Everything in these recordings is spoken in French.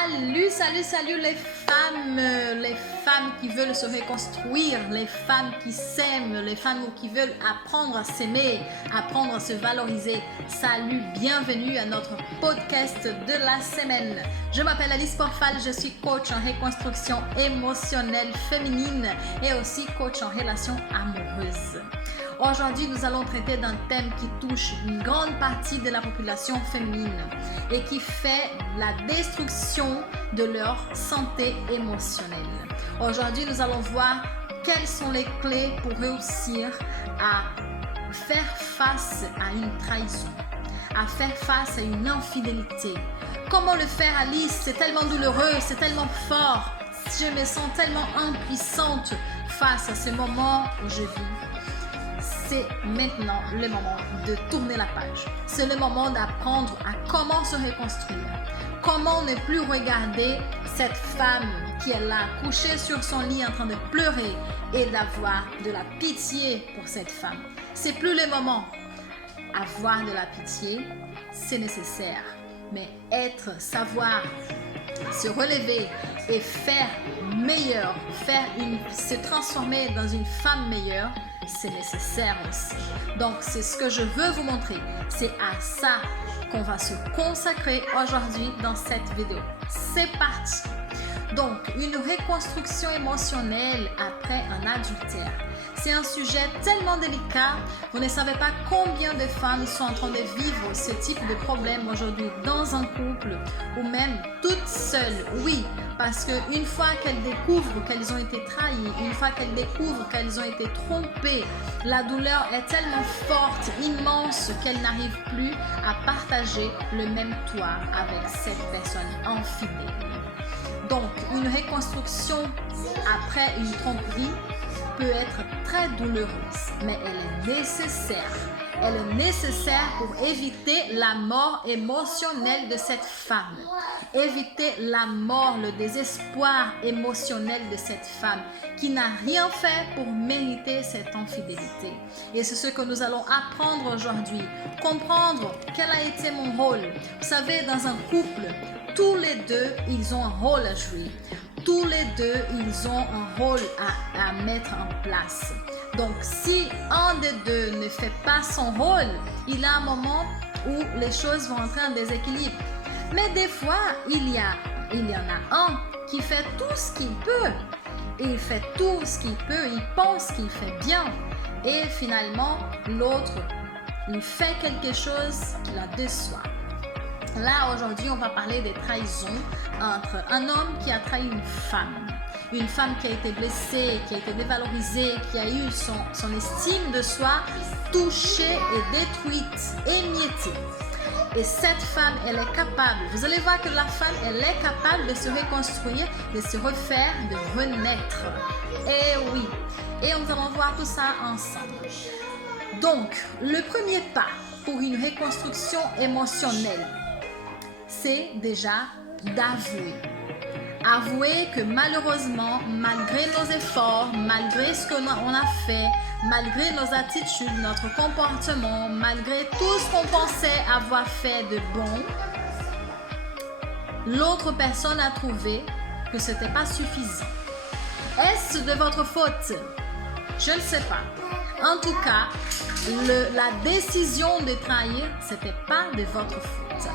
Salut les femmes qui veulent se reconstruire, les femmes qui s'aiment, les femmes qui veulent apprendre à s'aimer, apprendre à se valoriser. Salut, bienvenue à notre podcast de la semaine. Je m'appelle Alice Porfal, je suis coach en reconstruction émotionnelle féminine et aussi coach en relations amoureuses. Aujourd'hui, nous allons traiter d'un thème qui touche une grande partie de la population féminine et qui fait la destruction de leur santé émotionnelle. Aujourd'hui, nous allons voir quelles sont les clés pour réussir à faire face à une trahison, à faire face à une infidélité. Comment le faire, Alice? C'est tellement douloureux, c'est tellement fort. Je me sens tellement impuissante face à ce moment où je vis. C'est maintenant le moment de tourner la page. C'est le moment d'apprendre à comment se reconstruire. Comment ne plus regarder cette femme qui est là, couchée sur son lit en train de pleurer et d'avoir de la pitié pour cette femme. C'est plus le moment. Avoir de la pitié, c'est nécessaire. Mais savoir se relever et faire meilleur, se transformer dans une femme meilleure, c'est nécessaire aussi. Donc, c'est ce que je veux vous montrer. C'est à ça qu'on va se consacrer aujourd'hui dans cette vidéo. C'est parti! Donc, une reconstruction émotionnelle après un adultère. C'est un sujet tellement délicat. Vous ne savez pas combien de femmes sont en train de vivre ce type de problème aujourd'hui dans un couple ou même toutes seules. Oui, parce qu'une fois qu'elles découvrent qu'elles ont été trahies, une fois qu'elles découvrent qu'elles ont été trompées, la douleur est tellement forte, immense, qu'elles n'arrivent plus à partager le même toit avec cette personne infidèle. Donc, une reconstruction après une tromperie peut être très douloureuse, mais elle est nécessaire. Elle est nécessaire pour éviter la mort émotionnelle de cette femme. Éviter la mort, le désespoir émotionnel de cette femme qui n'a rien fait pour mériter cette infidélité. Et c'est ce que nous allons apprendre aujourd'hui. Comprendre quel a été mon rôle. Vous savez, dans un couple, tous les deux, ils ont un rôle à jouer. Tous les deux, ils ont un rôle à mettre en place. Donc, si un des deux ne fait pas son rôle, il y a un moment où les choses vont entrer en déséquilibre. Mais des fois, il y en a un qui fait tout ce qu'il peut. Il fait tout ce qu'il peut, il pense qu'il fait bien. Et finalement, l'autre, il fait quelque chose qui la déçoit. Là, aujourd'hui, on va parler des trahisons entre un homme qui a trahi une femme qui a été blessée, qui a été dévalorisée, qui a eu son estime de soi touchée et détruite, émiettée. Et cette femme, elle est capable, vous allez voir que la femme, elle est capable de se reconstruire, de se refaire, de renaître. Et oui, et nous allons voir tout ça ensemble. Donc, le premier pas pour une reconstruction émotionnelle, c'est déjà d'avouer. Avouer que malheureusement, malgré nos efforts, malgré ce qu'on a fait, malgré nos attitudes, notre comportement, malgré tout ce qu'on pensait avoir fait de bon, l'autre personne a trouvé que ce n'était pas suffisant. Est-ce de votre faute? Je ne sais pas. En tout cas, la décision de trahir, ce n'était pas de votre faute.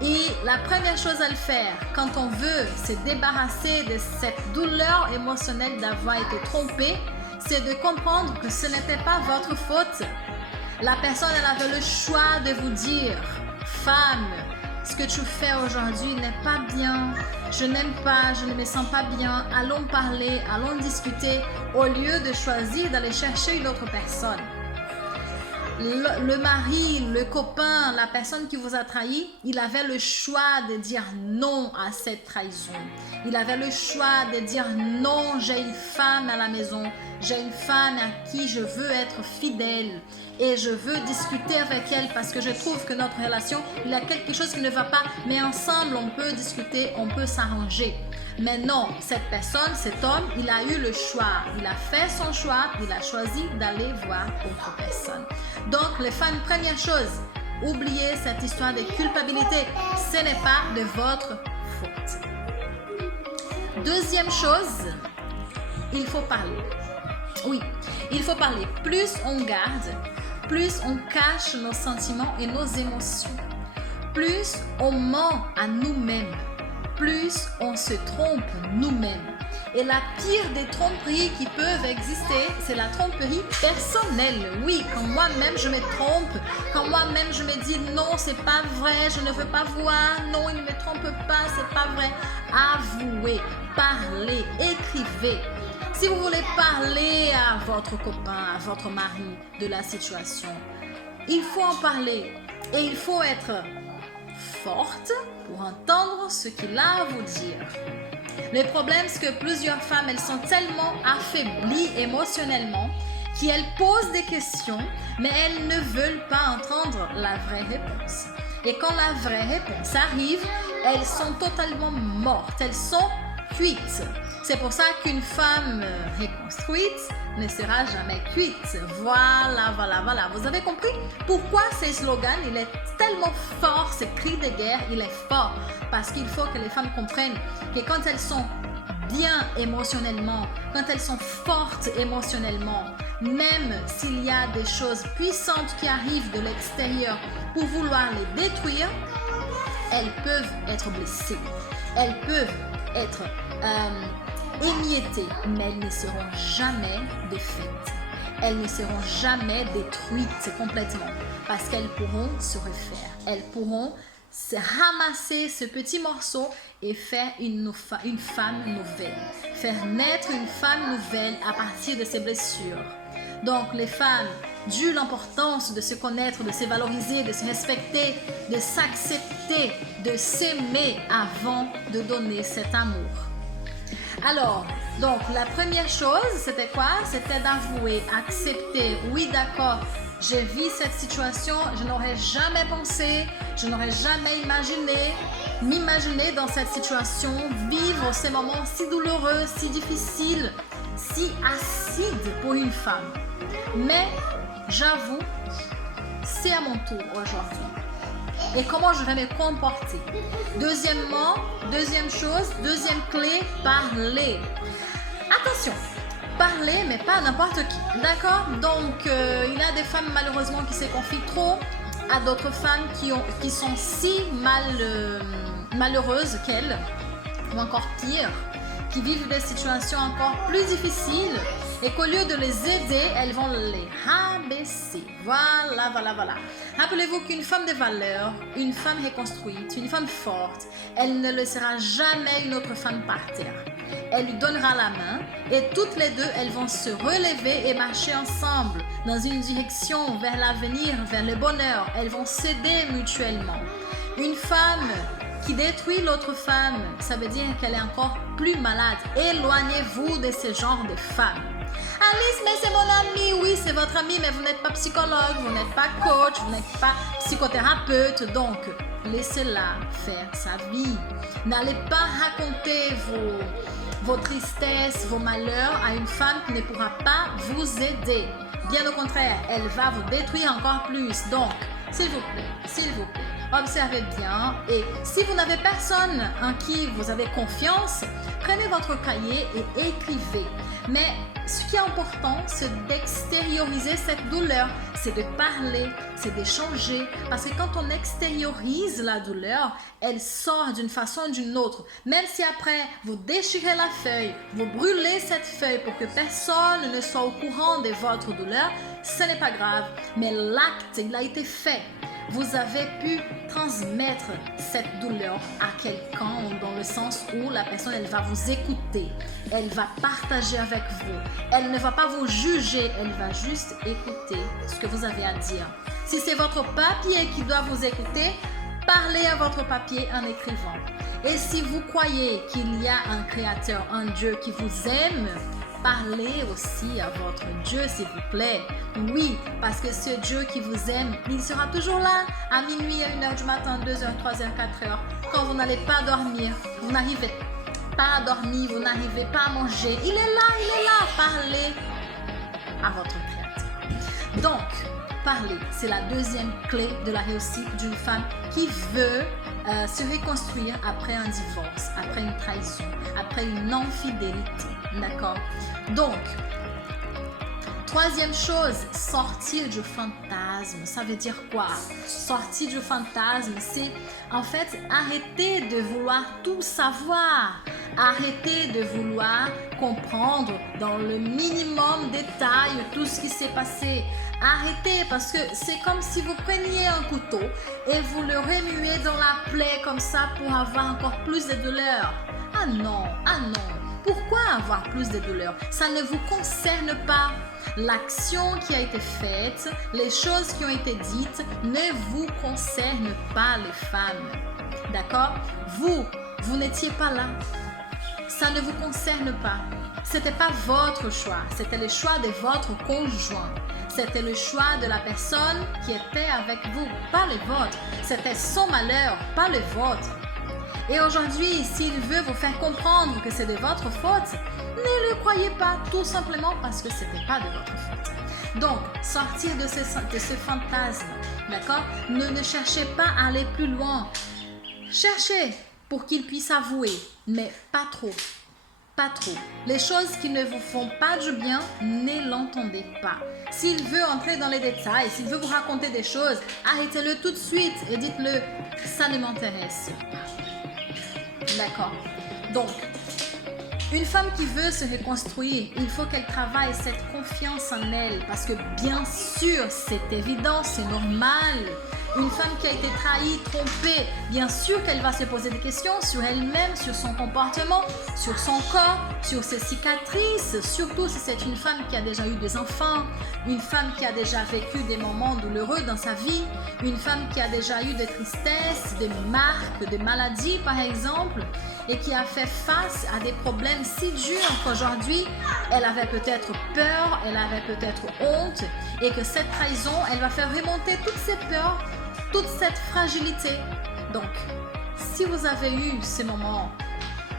Et la première chose à le faire quand on veut se débarrasser de cette douleur émotionnelle d'avoir été trompé, c'est de comprendre que ce n'était pas votre faute. La personne, elle avait le choix de vous dire « Femme, ce que tu fais aujourd'hui n'est pas bien, je n'aime pas, je ne me sens pas bien, allons parler, allons discuter » au lieu de choisir d'aller chercher une autre personne. Le mari, le copain, la personne qui vous a trahi, il avait le choix de dire non à cette trahison. Il avait le choix de dire non, j'ai une femme à la maison, j'ai une femme à qui je veux être fidèle et je veux discuter avec elle parce que je trouve que notre relation, il y a quelque chose qui ne va pas, mais ensemble on peut discuter, on peut s'arranger. Mais non, cette personne, cet homme, il a eu le choix. Il a fait son choix, il a choisi d'aller voir autre personne. Donc, les femmes, première chose, oubliez cette histoire de culpabilité. Ce n'est pas de votre faute. Deuxième chose, il faut parler. Oui, il faut parler. Plus on garde, plus on cache nos sentiments et nos émotions. Plus on ment à nous-mêmes, plus on se trompe nous-mêmes. Et la pire des tromperies qui peuvent exister, c'est la tromperie personnelle. Oui, quand moi-même je me trompe, quand moi-même je me dis non, c'est pas vrai, je ne veux pas voir, non, il ne me trompe pas, c'est pas vrai. Avouez, parlez, écrivez. Si vous voulez parler à votre copain, à votre mari de la situation, il faut en parler et il faut être forte pour entendre ce qu'il a à vous dire. Le problème, c'est que plusieurs femmes, elles sont tellement affaiblies émotionnellement qu'elles posent des questions, mais elles ne veulent pas entendre la vraie réponse. Et quand la vraie réponse arrive, elles sont totalement mortes, elles sont cuites. C'est pour ça qu'une femme reconstruite ne sera jamais cuite. Voilà, voilà, voilà. Vous avez compris pourquoi ce slogan, il est tellement fort, ce cri de guerre, il est fort. Parce qu'il faut que les femmes comprennent que quand elles sont bien émotionnellement, quand elles sont fortes émotionnellement, même s'il y a des choses puissantes qui arrivent de l'extérieur pour vouloir les détruire, elles peuvent être blessées. Elles peuvent être émiettées, mais elles ne seront jamais défaites. Elles ne seront jamais détruites complètement parce qu'elles pourront se refaire. Elles pourront se ramasser ce petit morceau et faire une femme nouvelle. Faire naître une femme nouvelle à partir de ces blessures. Donc les femmes, dû l'importance de se connaître, de se valoriser, de se respecter, de s'accepter, de s'aimer avant de donner cet amour. Alors, donc la première chose, c'était quoi? C'était d'avouer, accepter, oui d'accord, je vis cette situation, je n'aurais jamais pensé, je n'aurais jamais imaginé, m'imaginer dans cette situation, vivre ces moments si douloureux, si difficiles, si acides pour une femme. Mais j'avoue, c'est à mon tour aujourd'hui. Et comment je vais me comporter? Deuxièmement, deuxième chose, deuxième clé, parler. Attention, parler, mais pas à n'importe qui, d'accord? Donc, il y a des femmes malheureusement qui se confient trop à d'autres femmes qui sont si malheureuses qu'elles, ou encore pire, qui vivent des situations encore plus difficiles et qu'au lieu de les aider, elles vont les rabaisser. Voilà, voilà, voilà. Rappelez-vous qu'une femme de valeur, une femme reconstruite, une femme forte, elle ne laissera jamais une autre femme par terre. Elle lui donnera la main et toutes les deux, elles vont se relever et marcher ensemble dans une direction vers l'avenir, vers le bonheur. Elles vont s'aider mutuellement. Une femme qui détruit l'autre femme, ça veut dire qu'elle est encore plus malade. Éloignez-vous de ce genre de femme. Alice, mais c'est mon amie. Oui, c'est votre amie, mais vous n'êtes pas psychologue, vous n'êtes pas coach, vous n'êtes pas psychothérapeute. Donc, laissez-la faire sa vie. N'allez pas raconter vos tristesses, vos malheurs à une femme qui ne pourra pas vous aider. Bien au contraire, elle va vous détruire encore plus. Donc, s'il vous plaît, observez bien et si vous n'avez personne en qui vous avez confiance, prenez votre cahier et écrivez. Mais ce qui est important, c'est d'extérioriser cette douleur, c'est de parler, c'est d'échanger. Parce que quand on extériorise la douleur, elle sort d'une façon ou d'une autre. Même si après, vous déchirez la feuille, vous brûlez cette feuille pour que personne ne soit au courant de votre douleur, ce n'est pas grave. Mais l'acte, il a été fait. Vous avez pu transmettre cette douleur à quelqu'un dans le sens où la personne, elle va vous écouter. Elle va partager avec vous. Elle ne va pas vous juger. Elle va juste écouter ce que vous avez à dire. Si c'est votre papier qui doit vous écouter, parlez à votre papier en écrivant. Et si vous croyez qu'il y a un créateur, un Dieu qui vous aime, parlez aussi à votre Dieu, s'il vous plaît. Oui, parce que ce Dieu qui vous aime, il sera toujours là à minuit, à 1h du matin, 2h, 3h, 4h. Quand vous n'allez pas dormir, vous n'arrivez pas à dormir, vous n'arrivez pas à manger. Il est là. Parlez à votre créateur. Donc, parler, c'est la deuxième clé de la réussite d'une femme qui veut se reconstruire après un divorce, après une trahison, après une infidélité. D'accord? Donc, troisième chose, sortir du fantasme. Ça veut dire quoi? Sortir du fantasme, c'est en fait arrêter de vouloir tout savoir. Arrêter de vouloir comprendre dans le minimum détail tout ce qui s'est passé. Arrêtez, parce que c'est comme si vous preniez un couteau et vous le remuez dans la plaie comme ça pour avoir encore plus de douleur. Ah non, ah non. Pourquoi avoir plus de douleur? Ça ne vous concerne pas. L'action qui a été faite, les choses qui ont été dites ne vous concernent pas, les femmes. D'accord? Vous n'étiez pas là. Ça ne vous concerne pas. C'était pas votre choix. C'était le choix de votre conjoint. C'était le choix de la personne qui était avec vous, pas le vôtre. C'était son malheur, pas le vôtre. Et aujourd'hui, s'il veut vous faire comprendre que c'est de votre faute, ne le croyez pas, tout simplement parce que ce n'était pas de votre faute. Donc, sortir de ce fantasme, d'accord? Ne cherchez pas à aller plus loin. Cherchez pour qu'il puisse avouer, mais pas trop. Pas trop. Les choses qui ne vous font pas du bien, ne l'entendez pas. S'il veut entrer dans les détails, s'il veut vous raconter des choses, arrêtez-le tout de suite et dites-le, ça ne m'intéresse pas. D'accord? Donc, une femme qui veut se reconstruire, il faut qu'elle travaille cette confiance en elle, parce que bien sûr, c'est évident, c'est normal. Une femme qui a été trahie, trompée, bien sûr qu'elle va se poser des questions sur elle-même, sur son comportement, sur son corps, sur ses cicatrices, surtout si c'est une femme qui a déjà eu des enfants, une femme qui a déjà vécu des moments douloureux dans sa vie, une femme qui a déjà eu des tristesses, des marques, des maladies par exemple, et qui a fait face à des problèmes si durs qu'aujourd'hui, elle avait peut-être peur, elle avait peut-être honte, et que cette trahison, elle va faire remonter toutes ces peurs, toute cette fragilité. Donc, si vous avez eu ces moments,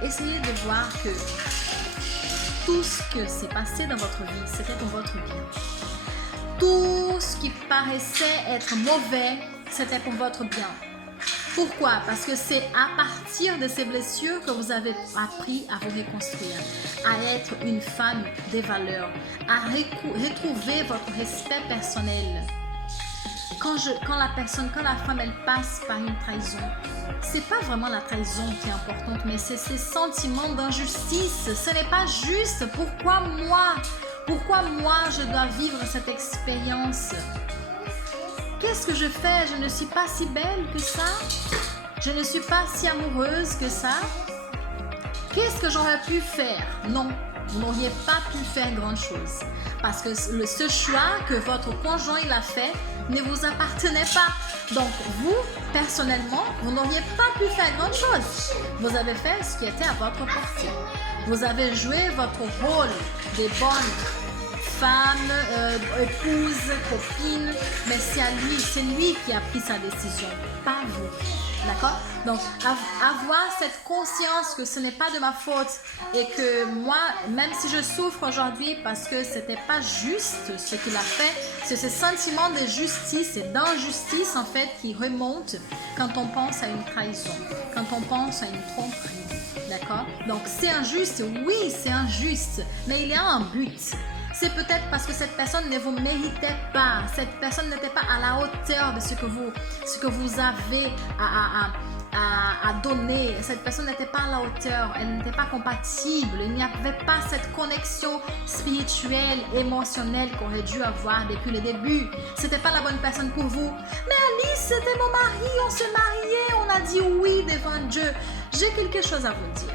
essayez de voir que tout ce que s'est passé dans votre vie, c'était pour votre bien. Tout ce qui paraissait être mauvais, c'était pour votre bien. Pourquoi? Parce que c'est à partir de ces blessures que vous avez appris à vous reconstruire, à être une femme des valeurs, à retrouver votre respect personnel. Quand la femme elle passe par une trahison, c'est pas vraiment la trahison qui est importante, mais c'est ces sentiments d'injustice. Ce n'est pas juste. Pourquoi moi je dois vivre cette expérience? Qu'est-ce que je fais? Je ne suis pas si belle que ça. Je ne suis pas si amoureuse que ça. Qu'est-ce que j'aurais pu faire? Non, vous n'auriez pas pu faire grand-chose. Parce que ce choix que votre conjoint il a fait ne vous appartenait pas. Donc vous, personnellement, vous n'auriez pas pu faire grand-chose. Vous avez fait ce qui était à votre portée. Vous avez joué votre rôle de bonne femme, épouse, copine, mais c'est lui qui a pris sa décision, pas vous. D'accord? Donc, avoir cette conscience que ce n'est pas de ma faute et que moi, même si je souffre aujourd'hui parce que c'était pas juste ce qu'il a fait, c'est ce sentiment de justice et d'injustice en fait qui remonte quand on pense à une trahison, quand on pense à une tromperie. D'accord? Donc, c'est injuste, oui, c'est injuste, mais il y a un but. C'est peut-être parce que cette personne ne vous méritait pas. Cette personne n'était pas à la hauteur de ce que vous avez à donner. Cette personne n'était pas à la hauteur. Elle n'était pas compatible. Il n'y avait pas cette connexion spirituelle, émotionnelle qu'on aurait dû avoir depuis le début. C'était pas la bonne personne pour vous. Mais Alice, c'était mon mari. On se mariait. On a dit oui devant Dieu. J'ai quelque chose à vous dire.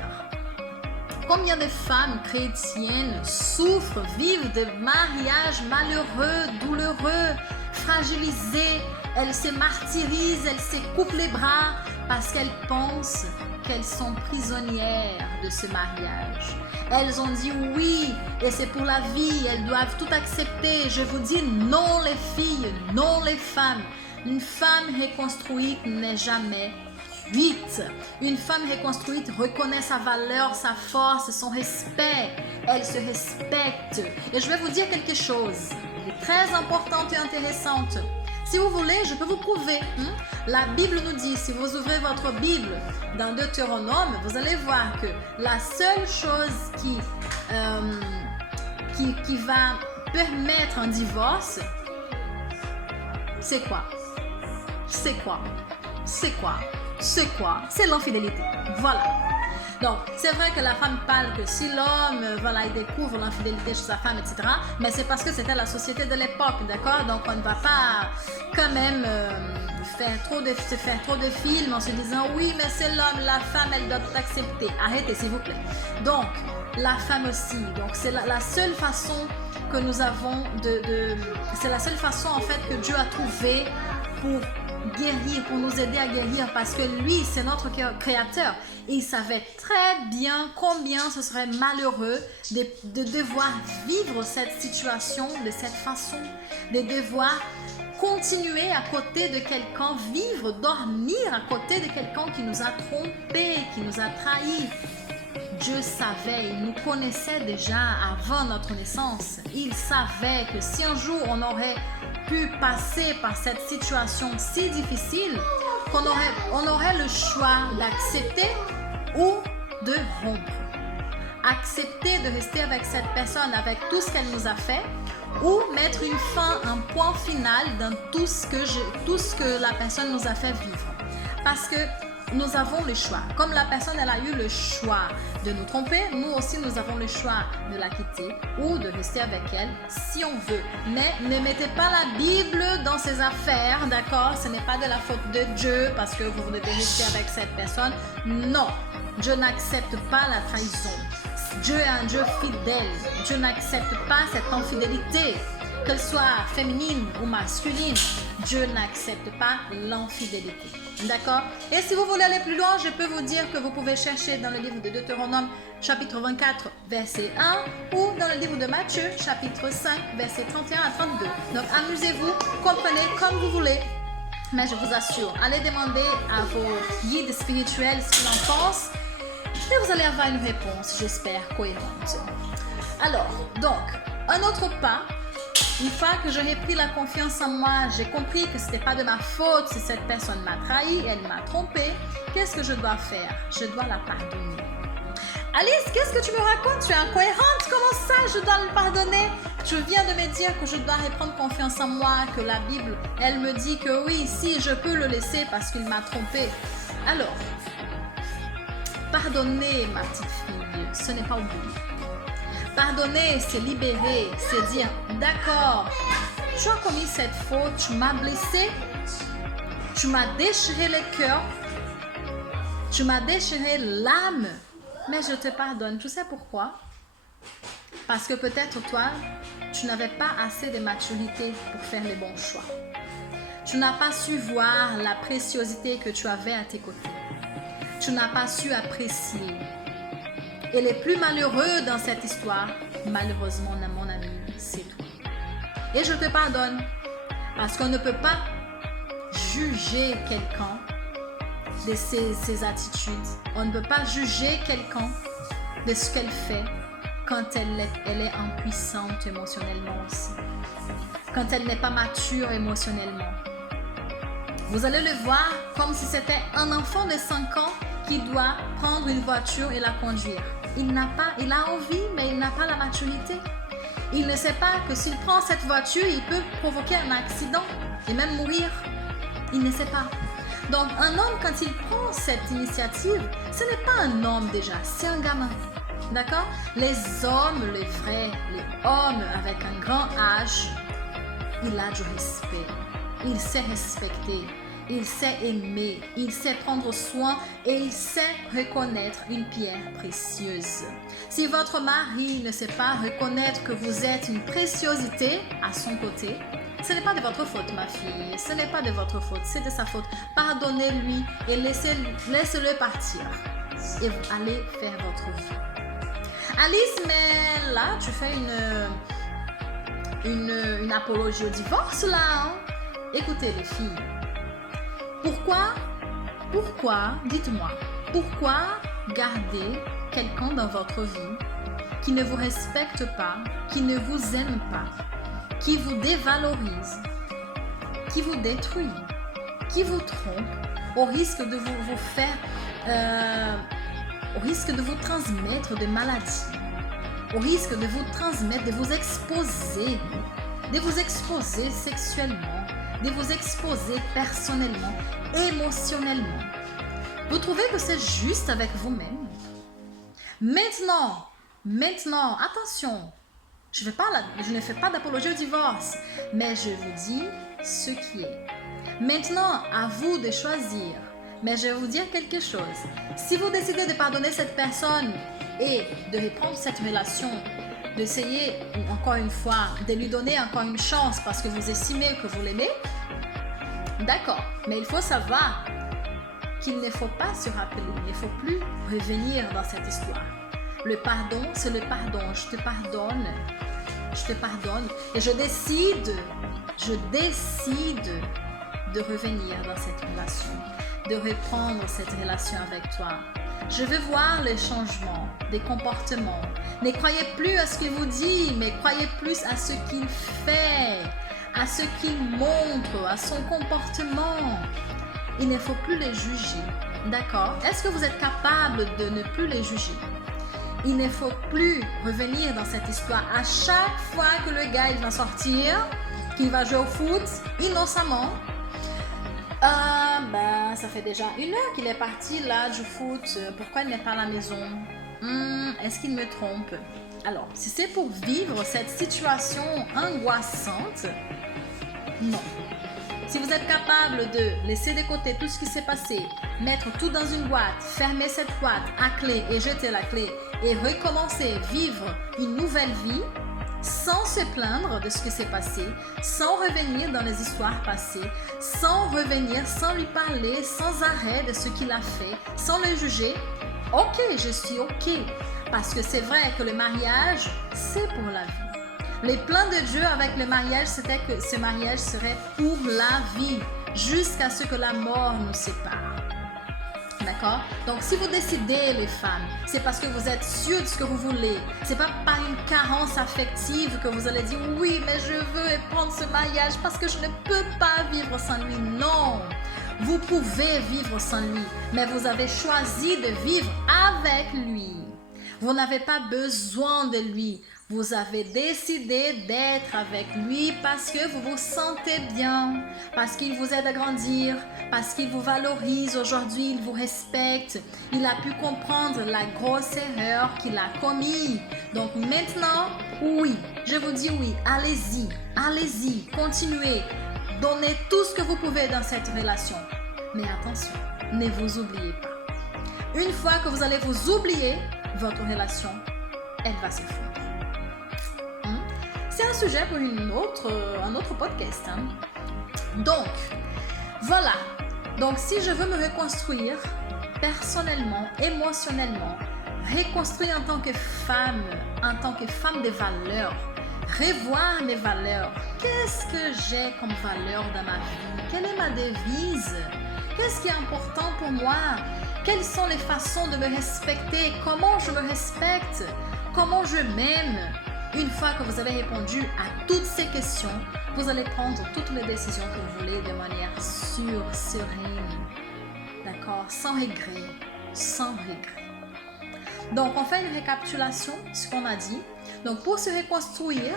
Combien de femmes chrétiennes souffrent, vivent de mariages malheureux, douloureux, fragilisés. Elles se martyrisent, elles se coupent les bras parce qu'elles pensent qu'elles sont prisonnières de ce mariage. Elles ont dit oui et c'est pour la vie, elles doivent tout accepter. Je vous dis non les filles, non les femmes. Une femme reconstruite n'est jamais 8. Une femme reconstruite reconnaît sa valeur, sa force, son respect. Elle se respecte. Et je vais vous dire quelque chose de très important et intéressant. Si vous voulez, je peux vous prouver. La Bible nous dit, si vous ouvrez votre Bible dans Deutéronome, vous allez voir que la seule chose qui va permettre un divorce, c'est quoi? C'est quoi? C'est quoi? C'est quoi? C'est l'infidélité. Voilà. Donc, c'est vrai que la femme parle que si l'homme, il découvre l'infidélité chez sa femme, etc., mais c'est parce que c'était la société de l'époque, d'accord? Donc, on ne va pas quand même faire trop de films en se disant « Oui, mais c'est l'homme, la femme, elle doit accepter. » Arrêtez, s'il vous plaît. Donc, la femme aussi. Donc, c'est la seule façon que nous avons c'est la seule façon, en fait, que Dieu a trouvé pour guérir, pour nous aider à guérir, parce que lui, c'est notre créateur. Et il savait très bien combien ce serait malheureux de devoir vivre cette situation de cette façon, de devoir continuer à côté de quelqu'un, vivre, dormir à côté de quelqu'un qui nous a trompés, qui nous a trahis. Dieu savait, il nous connaissait déjà avant notre naissance. Il savait que si un jour on aurait pu passer par cette situation si difficile, on aurait le choix d'accepter ou de rompre. Accepter de rester avec cette personne, avec tout ce qu'elle nous a fait, ou mettre une fin, un point final dans tout ce que la personne nous a fait vivre. Parce que nous avons le choix. Comme la personne, elle a eu le choix de nous tromper, nous aussi, nous avons le choix de la quitter ou de rester avec elle si on veut. Mais ne mettez pas la Bible dans ses affaires, d'accord? Ce n'est pas de la faute de Dieu parce que vous devez rester avec cette personne. Non, Dieu n'accepte pas la trahison. Dieu est un Dieu fidèle. Dieu n'accepte pas cette infidélité, qu'elle soit féminine ou masculine. Dieu n'accepte pas l'infidélité. D'accord? Et si vous voulez aller plus loin, je peux vous dire que vous pouvez chercher dans le livre de Deutéronome, chapitre 24, verset 1, ou dans le livre de Matthieu, chapitre 5, verset 31 à 32. Donc, amusez-vous, comprenez comme vous voulez. Mais je vous assure, allez demander à vos guides spirituels ce qu'ils en pensent. Et vous allez avoir une réponse, j'espère, cohérente. Alors, donc, un autre pas. Une fois que j'aurais pris la confiance en moi, j'ai compris que ce n'était pas de ma faute si cette personne m'a trahi, elle m'a trompé. Qu'est-ce que je dois faire? Je dois la pardonner. Alice, qu'est-ce que tu me racontes? Tu es incohérente? Comment ça, je dois le pardonner? Tu viens de me dire que je dois reprendre confiance en moi, que la Bible, elle me dit que oui, si, je peux le laisser parce qu'il m'a trompé. Alors, pardonner, ma petite fille, ce n'est pas oublier. Pardonner, c'est libérer, c'est dire, d'accord, tu as commis cette faute, tu m'as blessé, tu m'as déchiré le cœur, tu m'as déchiré l'âme, mais je te pardonne. Tu sais pourquoi? Parce que peut-être toi, tu n'avais pas assez de maturité pour faire les bons choix. Tu n'as pas su voir la préciosité que tu avais à tes côtés. Tu n'as pas su apprécier. Et les plus malheureux dans cette histoire, malheureusement, mon ami, c'est toi. Et je te pardonne. Parce qu'on ne peut pas juger quelqu'un de ses attitudes. On ne peut pas juger quelqu'un de ce qu'elle fait quand elle est impuissante émotionnellement aussi. Quand elle n'est pas mature émotionnellement. Vous allez le voir comme si c'était un enfant de 5 ans qui doit prendre une voiture et la conduire. Il a envie, mais il n'a pas la maturité. Il ne sait pas que s'il prend cette voiture, il peut provoquer un accident et même mourir. Il ne sait pas. Donc, un homme, quand il prend cette initiative, ce n'est pas un homme déjà, c'est un gamin. D'accord? Les hommes, les vrais, les hommes avec un grand âge, il a du respect. Il sait respecter. Il sait aimer, il sait prendre soin et il sait reconnaître une pierre précieuse. Si votre mari ne sait pas reconnaître que vous êtes une préciosité à son côté, ce n'est pas de votre faute, ma fille. Ce n'est pas de votre faute, c'est de sa faute. Pardonnez-lui et laissez-le partir. Et allez faire votre vie. Alice, mais là, tu fais une apologie au divorce, là. Hein? Écoutez, les filles. Pourquoi, dites-moi, pourquoi garder quelqu'un dans votre vie qui ne vous respecte pas, qui ne vous aime pas, qui vous dévalorise, qui vous détruit, qui vous trompe, au risque de vous faire, au risque de vous transmettre des maladies, au risque de vous transmettre, de vous exposer sexuellement, de vous exposer personnellement, émotionnellement. Vous trouvez que c'est juste avec vous-même? Maintenant, attention, je ne fais pas d'apologie au divorce, mais je vous dis ce qui est. Maintenant, à vous de choisir. Mais je vais vous dire quelque chose. Si vous décidez de pardonner cette personne et de reprendre cette relation, d'essayer encore une fois, de lui donner encore une chance parce que vous estimez que vous l'aimez, d'accord. Mais il faut savoir qu'il ne faut pas se rappeler, il ne faut plus revenir dans cette histoire. Le pardon, c'est le pardon. Je te pardonne et je décide de revenir dans cette relation, de reprendre cette relation avec toi. Je veux voir les changements des comportements. Ne croyez plus à ce qu'il vous dit, mais croyez plus à ce qu'il fait, à ce qu'il montre, à son comportement. Il ne faut plus les juger. D'accord? Est-ce que vous êtes capable de ne plus les juger? Il ne faut plus revenir dans cette histoire. À chaque fois que le gars il va sortir, qu'il va jouer au foot, innocemment, ça fait déjà 1 heure qu'il est parti là du foot. Pourquoi il n'est pas à la maison? Est-ce qu'il me trompe? Alors, si c'est pour vivre cette situation angoissante, non. Si vous êtes capable de laisser de côté tout ce qui s'est passé, mettre tout dans une boîte, fermer cette boîte à clé et jeter la clé et recommencer, vivre une nouvelle vie, sans se plaindre de ce qui s'est passé, sans revenir dans les histoires passées, sans revenir, sans lui parler, sans arrêt de ce qu'il a fait, sans le juger, ok, je suis ok. Parce que c'est vrai que le mariage, c'est pour la vie. Les plans de Dieu avec le mariage, c'était que ce mariage serait pour la vie, jusqu'à ce que la mort nous sépare. D'accord? Donc, si vous décidez, les femmes, c'est parce que vous êtes sûres de ce que vous voulez. C'est pas par une carence affective que vous allez dire « Oui, mais je veux prendre ce mariage parce que je ne peux pas vivre sans lui. » Non! Vous pouvez vivre sans lui, mais vous avez choisi de vivre avec lui. Vous n'avez pas besoin de lui. Vous avez décidé d'être avec lui parce que vous vous sentez bien, parce qu'il vous aide à grandir, parce qu'il vous valorise aujourd'hui, il vous respecte. Il a pu comprendre la grosse erreur qu'il a commise. Donc maintenant, oui, je vous dis oui, allez-y, continuez. Donnez tout ce que vous pouvez dans cette relation. Mais attention, ne vous oubliez pas. Une fois que vous allez vous oublier, votre relation, elle va s'effondrer. C'est un sujet pour un autre podcast. Donc, voilà. Donc, si je veux me reconstruire personnellement, émotionnellement, reconstruire en tant que femme de valeur, revoir mes valeurs. Qu'est-ce que j'ai comme valeur dans ma vie? Quelle est ma devise? Qu'est-ce qui est important pour moi? Quelles sont les façons de me respecter? Comment je me respecte? Comment je m'aime? Une fois que vous avez répondu à toutes ces questions, vous allez prendre toutes les décisions que vous voulez de manière sûre, sereine. D'accord? Sans regret. Donc, on fait une récapitulation de ce qu'on a dit. Donc, pour se reconstruire,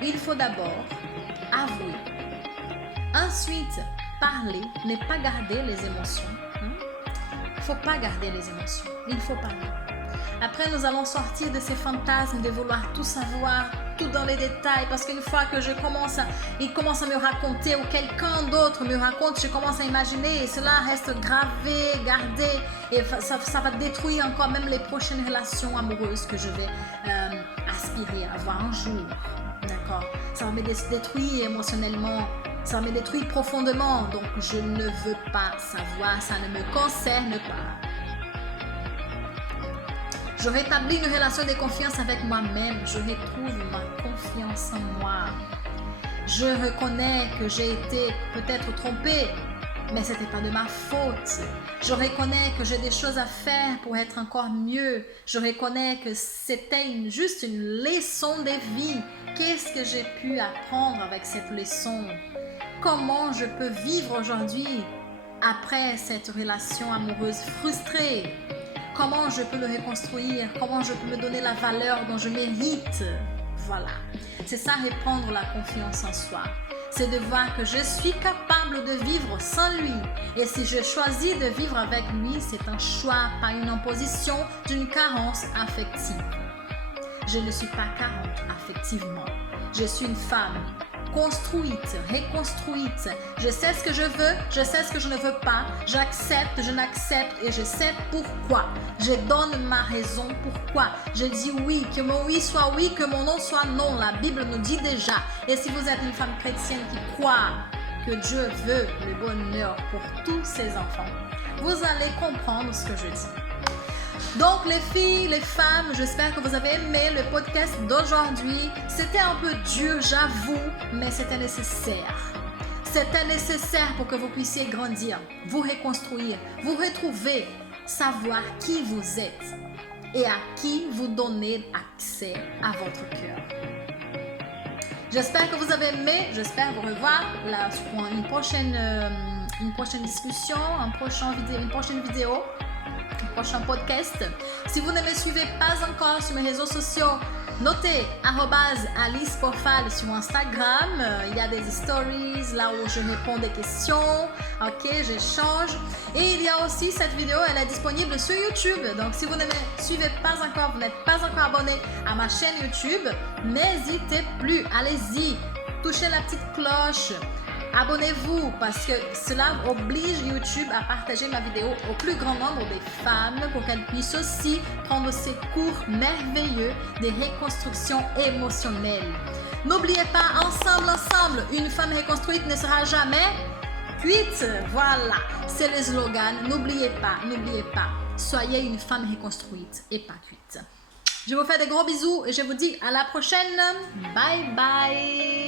il faut d'abord avouer. Ensuite, parler, ne pas garder les émotions. Il ne faut pas garder les émotions. Il faut parler. Après, nous allons sortir de ces fantasmes de vouloir tout savoir, tout dans les détails, parce qu'une fois que il commence à me raconter ou quelqu'un d'autre me raconte, je commence à imaginer et cela reste gravé, gardé et ça va détruire encore même les prochaines relations amoureuses que je vais aspirer à avoir un jour. D'accord? Ça va me détruire émotionnellement, ça va me détruire profondément, donc je ne veux pas savoir, ça ne me concerne pas. Je rétablis une relation de confiance avec moi-même. Je retrouve ma confiance en moi. Je reconnais que j'ai été peut-être trompée. mais ce n'était pas de ma faute. Je reconnais que j'ai des choses à faire pour être encore mieux. Je reconnais que c'était juste une leçon de vie. Qu'est-ce que j'ai pu apprendre avec cette leçon? Comment je peux vivre aujourd'hui après cette relation amoureuse frustrée? Comment je peux le reconstruire? Comment je peux me donner la valeur dont je mérite? Voilà. C'est ça, reprendre la confiance en soi. C'est de voir que je suis capable de vivre sans lui. Et si je choisis de vivre avec lui, c'est un choix, pas une imposition d'une carence affective. Je ne suis pas carente affectivement. Je suis une femme construite, reconstruite. Je sais ce que je veux, je sais ce que je ne veux pas. J'accepte, je n'accepte et je sais pourquoi. Je donne ma raison pourquoi. Je dis oui, que mon oui soit oui, que mon non soit non. La Bible nous dit déjà. Et si vous êtes une femme chrétienne qui croit que Dieu veut le bonheur pour tous ses enfants, vous allez comprendre ce que je dis. Donc les filles, les femmes, j'espère que vous avez aimé le podcast d'aujourd'hui. C'était un peu dur, j'avoue, mais c'était nécessaire. C'était nécessaire pour que vous puissiez grandir, vous reconstruire, vous retrouver, savoir qui vous êtes et à qui vous donnez accès à votre cœur. J'espère que vous avez aimé, j'espère vous revoir là pour une prochaine discussion, une prochaine vidéo. Prochain podcast. Si vous ne me suivez pas encore sur mes réseaux sociaux, notez @AlicePorfal sur Instagram. Il y a des stories là où je réponds des questions. Ok, j'échange. Et il y a aussi cette vidéo, elle est disponible sur YouTube. Donc si vous ne me suivez pas encore, vous n'êtes pas encore abonné à ma chaîne YouTube, n'hésitez plus, allez-y, touchez la petite cloche. Abonnez-vous parce que cela oblige YouTube à partager ma vidéo au plus grand nombre de femmes pour qu'elles puissent aussi prendre ces cours merveilleux de reconstruction émotionnelle. N'oubliez pas, ensemble, une femme reconstruite ne sera jamais cuite. Voilà, c'est le slogan. N'oubliez pas, soyez une femme reconstruite et pas cuite. Je vous fais des gros bisous et je vous dis à la prochaine. Bye bye.